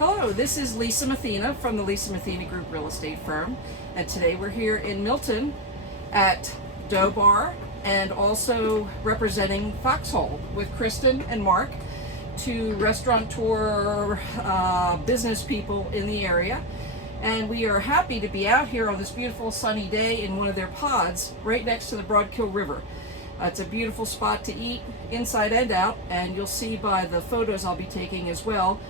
Hello, this is Lisa Mathena from the Lisa Mathena Group Real Estate Firm, and today we're here in Milton at Dough Bar and also representing Foxhole with Kristen and Marc, two restaurateur business people in the area. And we are happy to be out here on this beautiful sunny day in one of their pods right next to the Broadkill River. It's a beautiful spot to eat inside and out, and you'll see by the photos I'll be taking as well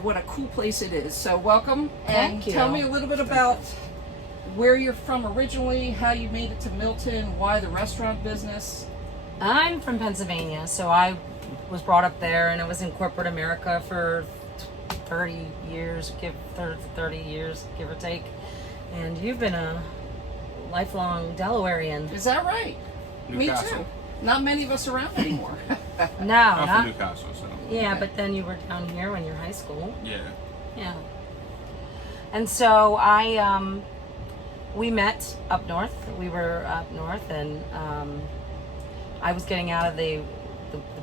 what a cool place it is. So welcome, and Thank you. Tell me a little bit about where you're from originally, how you made it to Milton, why the restaurant business. I'm from Pennsylvania, so I was brought up there, and I was in corporate America for 30 years, 30 years, give or take. And you've been a lifelong Delawarean. Is that right? Newcastle. Me too. Not many of us around anymore. No, I'm not. from Newcastle, so. Yeah, Okay. but then you were down here when you're high school. Yeah. Yeah. And so we met up north. We were up north, and I was getting out of the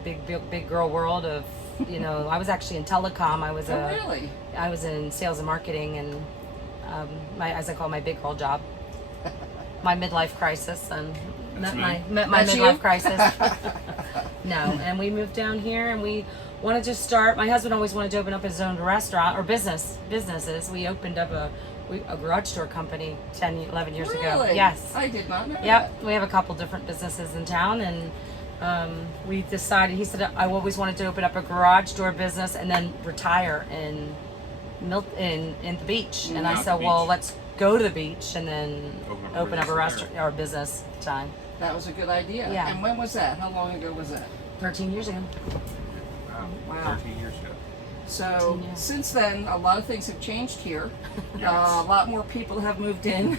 big girl world of, I was actually in telecom. I was Really? I was in sales and marketing, and as I call my big girl job, my midlife crisis, and That's met me. my That's midlife you? crisis. No, and we moved down here, and we wanted to start. My husband always wanted to open up his own restaurant or businesses. We opened up a garage door company 11 years ago. Really? Yes. I did not know that. Yep, we have a couple different businesses in town, and we decided. He said I always wanted to open up a garage door business and then retire in the beach. And I Not said, the well, beach. let's go to the beach and then open up a business restaurant there. or a business at the time. That was a good idea. Yeah. And when was that? How long ago was that? 13 years ago. Wow. 13 years ago. So 13 years. since then, a lot of things have changed here. Yes. A lot more people have moved in.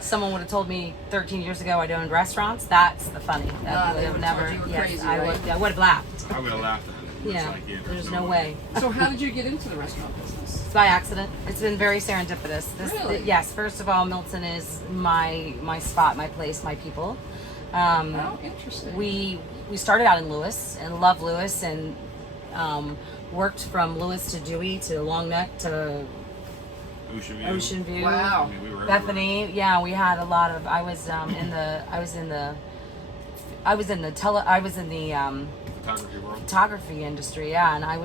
Someone would have told me 13 years ago I owned restaurants. That's the funny. That They would have would've told never. you were Yes, crazy, I right? would. I would have laughed. I would have laughed at it. It's Yeah, like, there's no way. So how did you get into the restaurant business? It's by accident. It's been very serendipitous. Really? Yes. First of all, Milton is my spot, my place, my people. Oh, interesting. We started out in Lewis and love Lewis, and worked from Lewis to Dewey to Long Neck to Ocean View. Wow. I mean, we were Bethany. Yeah, we had a lot of. I was in the photography world. photography industry, yeah, and I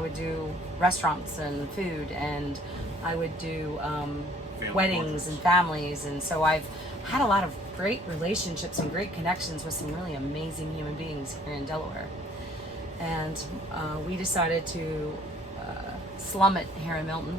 would do restaurants and food, and I would do weddings portraits. and families, and so I've had a lot of great relationships and great connections with some really amazing human beings here in Delaware. And we decided to slum it here in Milton.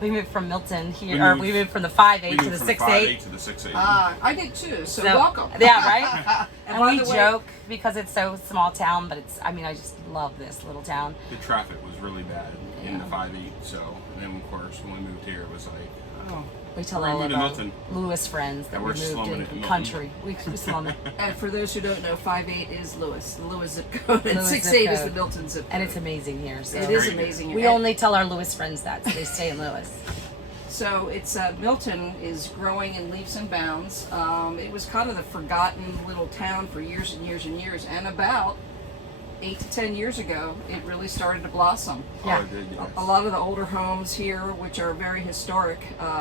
We moved from Milton here, we moved from the 5'8" to the 6'8". to the 6'8". I did too, so welcome. Yeah, right? And And by we the way- joke because it's so small town, but I just love this little town. The traffic was really bad in the 5'8", so, and then of course when we moved here it was like, Oh. We tell We're all moving of to our Milton. Lewis friends that And we we're moved slumming in it in Milton. country. We slum it. And for those who don't know, 5'8" is Lewis, the Lewis zip code, and Lewis 6'8" zip is the code. Milton zip code. And it's amazing here. So It is Very good. amazing. we And- only tell our Lewis friends that, so they stay in Lewis. So it's Milton is growing in leaps and bounds. It was kind of the forgotten little town for years and years and years, and about 8 to 10 years ago, it really started to blossom. Yeah. oh, it did, yes. A lot of the older homes here, which are very historic,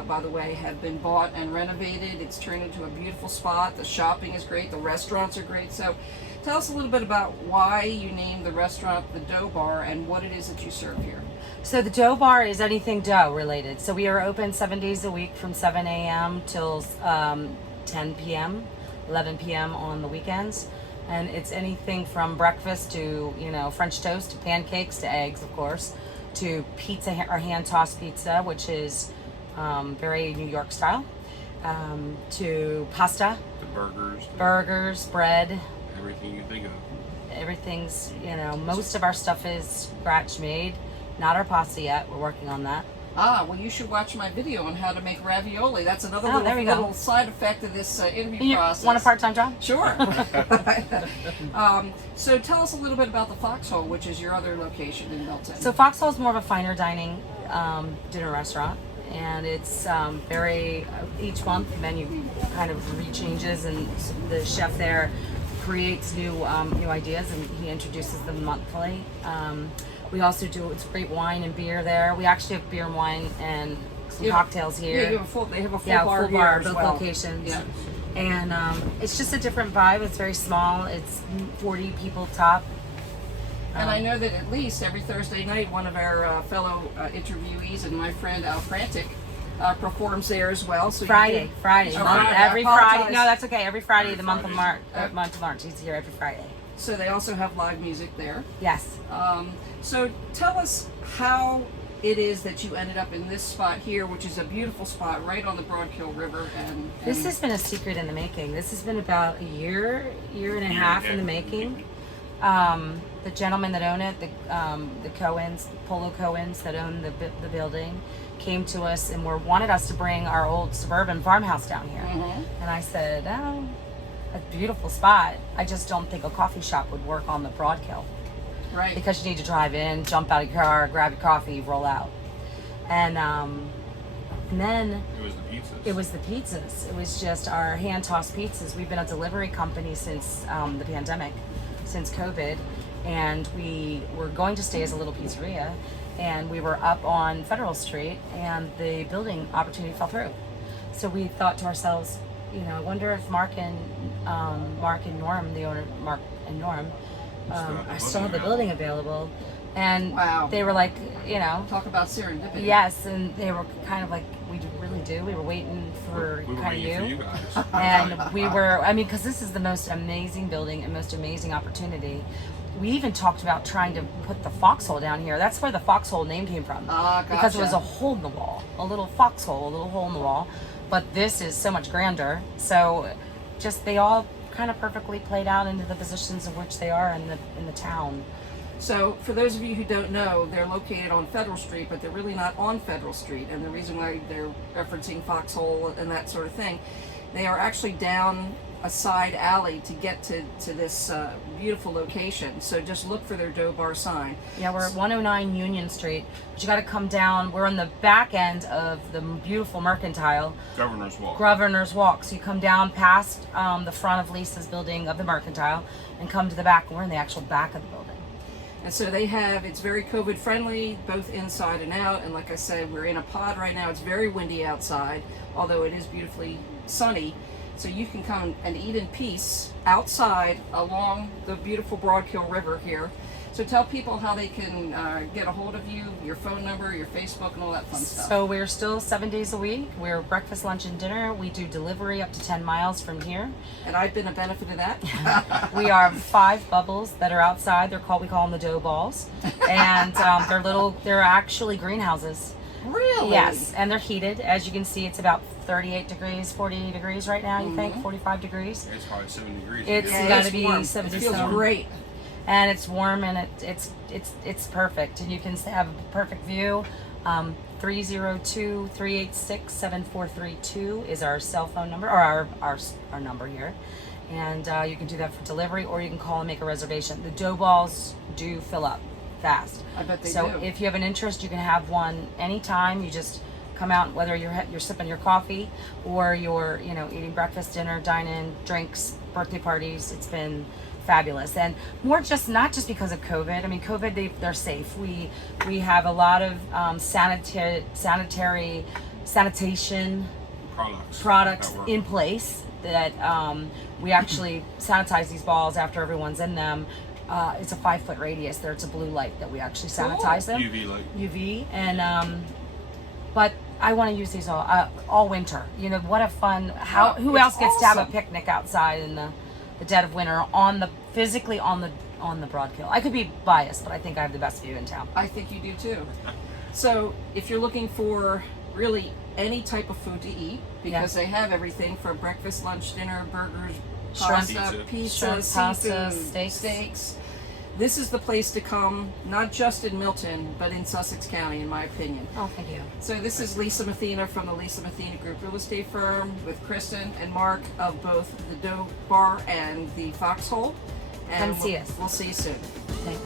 by the way, have been bought and renovated. It's turned into a beautiful spot. The shopping is great. The restaurants are great. So tell us a little bit about why you named the restaurant the Dough Bar and what it is that you serve here. So the Dough Bar is anything dough related. So we are open 7 days a week from 7 a.m. till 10 p.m., 11 p.m. on the weekends. And it's anything from breakfast to, French toast, to pancakes, to eggs, of course, to pizza, or hand-tossed pizza, which is very New York style, to pasta, The burgers, burgers, bread. everything you think of. Everything's, most of our stuff is scratch made. Not our pasta yet. We're working on that. Well, you should watch my video on how to make ravioli. That's another Oh, there we go. little side effect of this interview You process. want a part-time job? Sure. So tell us a little bit about the Foxhole, which is your other location in Milton. So Foxhole is more of a finer dining dinner restaurant, and it's very each month the menu kind of re-changes, and the chef there creates new ideas, and he introduces them monthly. We also do, it's great wine and beer there. We actually have beer and wine and some Yeah. cocktails Yeah, here. you have they have a full Yeah, bar full here bar, as both well. locations. Yeah. And it's just a different vibe. It's very small. It's 40 people top. And I know that at least every Thursday night, one of our fellow interviewees and my friend Al Frantic performs there as well. So Friday. Oh, Month- Friday. Every I apologize. Friday. No, that's okay. Every Friday, Every the month of Friday. March. Month of March. He's here every Friday. So they also have live music there. Yes. So tell us how it is that you ended up in this spot here, which is a beautiful spot right on the Broadkill River. And This has been a secret in the making. This has been about a year and a half in the making. The gentleman that owned it, the Cohens, Polo Cohens that own the building, came to us and wanted us to bring our old suburban farmhouse down here. And I said, "Oh, a beautiful spot. I just don't think a coffee shop would work on the Broadkill right. because you need to drive in, jump out of your car, grab your coffee, roll out." And then It was the pizzas. it was the pizzas. It was just our hand-tossed pizzas. We've been a delivery company since the pandemic, since COVID, and we were going to stay as a little pizzeria, and we were up on Federal Street, and the building opportunity fell through. So we thought to ourselves, I wonder if Marc and Norm, the owner, Marc and Norm, still have the building available. And Wow. they were like, Talk about serendipity. yes, and they were kind of like, we really do. We were waiting for We were kind waiting of for you. you guys. And we were, because this is the most amazing building and most amazing opportunity. We even talked about trying to put the foxhole down here. That's where the foxhole name came from. Ah, Because it was gotcha. a hole in the wall, a little foxhole, a little hole in the wall. But this is so much grander. So just they all kind of perfectly played out into the positions of which they are in the town. So, for those of you who don't know, they're located on Federal Street, but they're really not on Federal Street. And the reason why they're referencing Foxhole and that sort of thing, they are actually down a side alley to get to this beautiful location. So just look for their Dough Bar sign. Yeah, we're at 109 Union Street, but you got to come down. We're on the back end of the beautiful Mercantile, Governor's Walk. Governor's Walk. So you come down past the front of Lisa's building of the Mercantile and come to the back. We're in the actual back of the building. And so it's very COVID friendly, both inside and out. And like I said, we're in a pod right now. It's very windy outside, although it is beautifully sunny. So you can come and eat in peace outside along the beautiful Broadkill River here. So tell people how they can get a hold of you, your phone number, your Facebook, and all that fun stuff. So we're still 7 days a week. We're breakfast, lunch, and dinner. We do delivery up to 10 miles from here. And I've been a benefit of that. We are 5 bubbles that are outside. We call them the dough balls. And they're actually greenhouses. Really? Yes, and they're heated. As you can see, it's about 38 degrees, 40 degrees right now, you think? 45 degrees. It's probably 7 degrees. It's Yeah, got it's to be warm. 70 It feels some. great. And it's warm and it's perfect. And you can have a perfect view. 302-386-7432 is our cell phone number, or our number here. And you can do that for delivery, or you can call and make a reservation. The dough balls do fill up fast. I bet they So do. if you have an interest, you can have one anytime. You just come out, whether you're sipping your coffee or you're eating breakfast, dinner, dine-in, drinks, birthday parties. It's been fabulous, and not just because of COVID. I mean, COVID they're safe. We have a lot of sanitation products that work. in place that we actually sanitize these balls after everyone's in them. It's a 5-foot radius. It's a blue light that we actually sanitize them. UV light. UV, and but I want to use these all winter. What a fun! Who it's else gets to have a awesome. picnic outside in the dead of winter physically on the Broadkill? I could be biased, but I think I have the best view in town. I think you do too. So if you're looking for really any type of food to eat, because they have everything from breakfast, lunch, dinner, burgers, Shrimp. pasta, pizza, Shrimp, pasta, seafood, steaks. This is the place to come, not just in Milton, but in Sussex County, in my opinion. Oh, thank you. So this is Lisa Mathena from the Lisa Mathena Group Real Estate Firm with Kristen and Marc of both the Dough Bar and the Foxhole. And Come see us. We'll see you soon. Thanks.